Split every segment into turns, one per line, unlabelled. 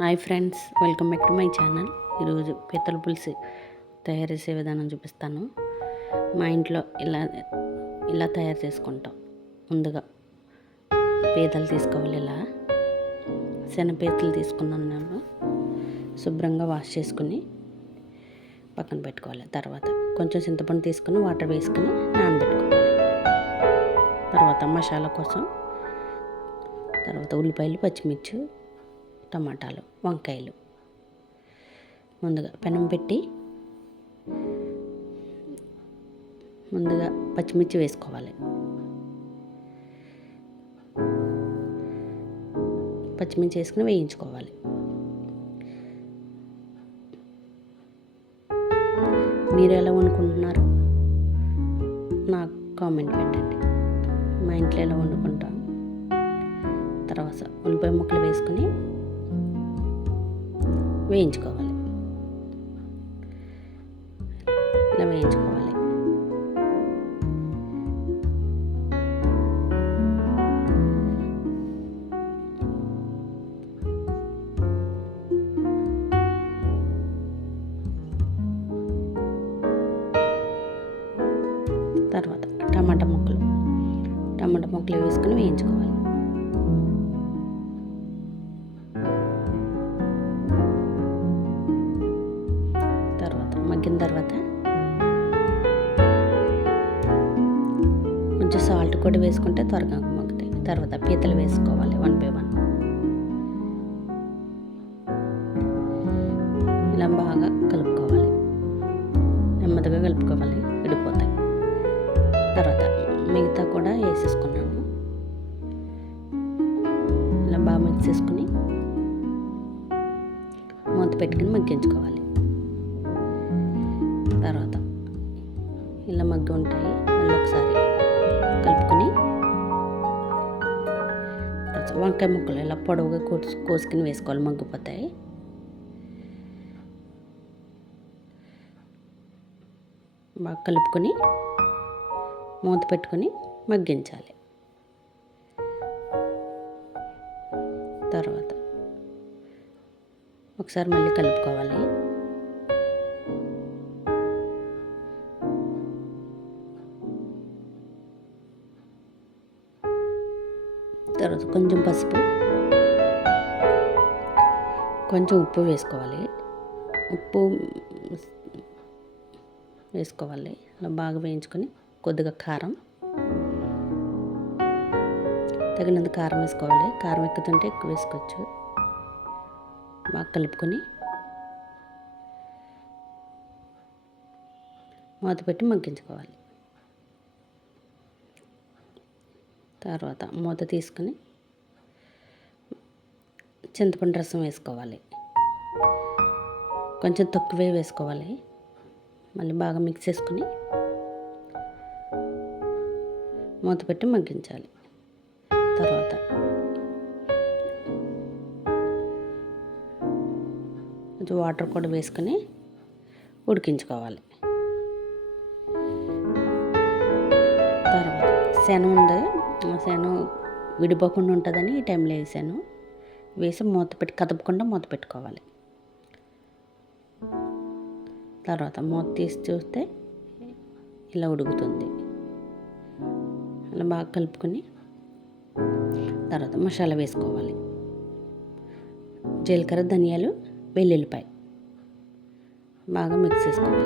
Hi friends welcome back to my channel. ఈరోజు పీతల పులుసు తయారు చేసే విధానం చూపిస్తాను. మా ఇంట్లో ఇలా ఇలా తయారు చేసుకుంటాం. ముందుగా పీతలు తీసుకోవాలి ఇలా. శనపీతలు తీసుకున్నాను నేను శుభ్రంగా వాష్ చేసుకుని పక్కన పెట్టుకోవాలి. తర్వాత కొంచెం చింతపండు తీసుకుని వాటర్ వేసుకుని నానబెట్టుకోవాలి. తర్వాత మసాలా కోసం తర్వాత ఉల్లిపాయలు పచ్చిమిర్చి టమాటాలు వంకాయలు. ముందుగా పెనం పెట్టి ముందుగా పచ్చిమిర్చి వేసుకోవాలి. పచ్చిమిర్చి వేసుకుని వేయించుకోవాలి. మీరు ఎలా వండుకుంటున్నారు? నాకు కామెంట్ పెట్టండి. మా ఇంట్లో ఎలా వండుకుంటాం? తర్వాత ఉల్లిపాయ ముక్కలు వేసుకుని వేయించుకోవాలి. ఇలా వేయించుకోవాలి. తర్వాత టమాటా ముక్కలు. టమాటా ముక్కలు వేసుకుని వేయించుకోవాలి. మగ్గిన తర్వాత కొంచెం సాల్ట్ కూడా వేసుకుంటే త్వరగా మగ్గుతాయి. తర్వాత పీతలు వేసుకోవాలి వన్ బై వన్. ఇలా బాగా కలుపుకోవాలి. నెమ్మదిగా కలుపుకోవాలి విడిపోతాయి. తర్వాత మిగతా కూడా వేసేసుకున్నాను. ఇలా బాగా మిక్స్ చేసుకుని మూత పెట్టుకుని మగ్గించుకోవాలి. తర్వాత ఇలా మగ్గి ఉంటాయి. మళ్ళీ ఒకసారి కలుపుకొని వంకాయ ముక్కలు ఇలా పొడవుగా కోసు కోసుకుని వేసుకోవాలి. మగ్గిపోతాయి. బాగా కలుపుకొని మూత పెట్టుకొని మగ్గించాలి. తర్వాత ఒకసారి మళ్ళీ కలుపుకోవాలి. తర్వాత కొంచెం పసుపు. కొంచెం ఉప్పు వేసుకోవాలి. ఉప్పు వేసుకోవాలి. అలా బాగా వేయించుకొని కొద్దిగా కారం. తగినంత కారం వేసుకోవాలి. కారం ఎక్కుతుంటే ఎక్కువ వేసుకోవచ్చు. బాగా కలుపుకొని మూత పెట్టి మగ్గించుకోవాలి. తర్వాత మూత తీసుకుని చింతపండు రసం వేసుకోవాలి. కొంచెం తక్కువే వేసుకోవాలి. మళ్ళీ బాగా మిక్స్ చేసుకుని మూత పెట్టి మగ్గించాలి. తర్వాత కొంచెం వాటర్ కూడా వేసుకొని ఉడికించుకోవాలి. తర్వాత శనం ఉంది. వేసాను. విడిపోకుండా ఉంటుందని ఈ టైంలో వేసాను. వేసి మూత పెట్టి కదపకుండా మూత పెట్టుకోవాలి. తర్వాత మూత తీసి చూస్తే ఇలా ఉడుకుతుంది. అలా బాగా కలుపుకొని తర్వాత మసాలా వేసుకోవాలి. జీలకర్ర ధనియాలు వెల్లుల్లిపాయ బాగా మిక్స్ చేసుకోవాలి.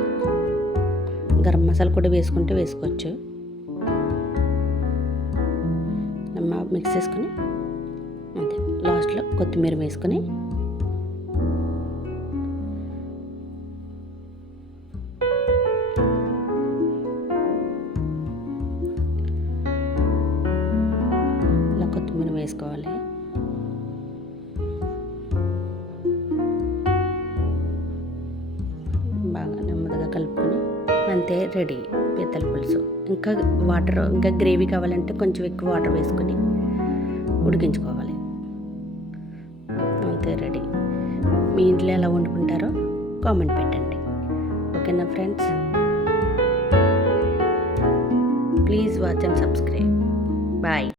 గరం మసాలా కూడా వేసుకుంటే వేసుకోవచ్చు. మిక్స్ చేసుకొని అంతే లాస్ట్లో కొత్తిమీర వేసుకొని ఇలా కొత్తిమీర వేసుకోవాలి. బాగా నెమ్మదిగా కలుపుకొని అంతే రెడీ పీతల పులుసు. ఇంకా వాటర్ ఇంకా గ్రేవీ కావాలంటే కొంచెం ఎక్కువ వాటర్ వేసుకొని ఉడికించుకోవాలి. అంతే రెడీ. మీ ఇంట్లో ఎలా వండుకుంటారో కామెంట్ పెట్టండి. ఓకేనా friends? Please watch and subscribe. Bye.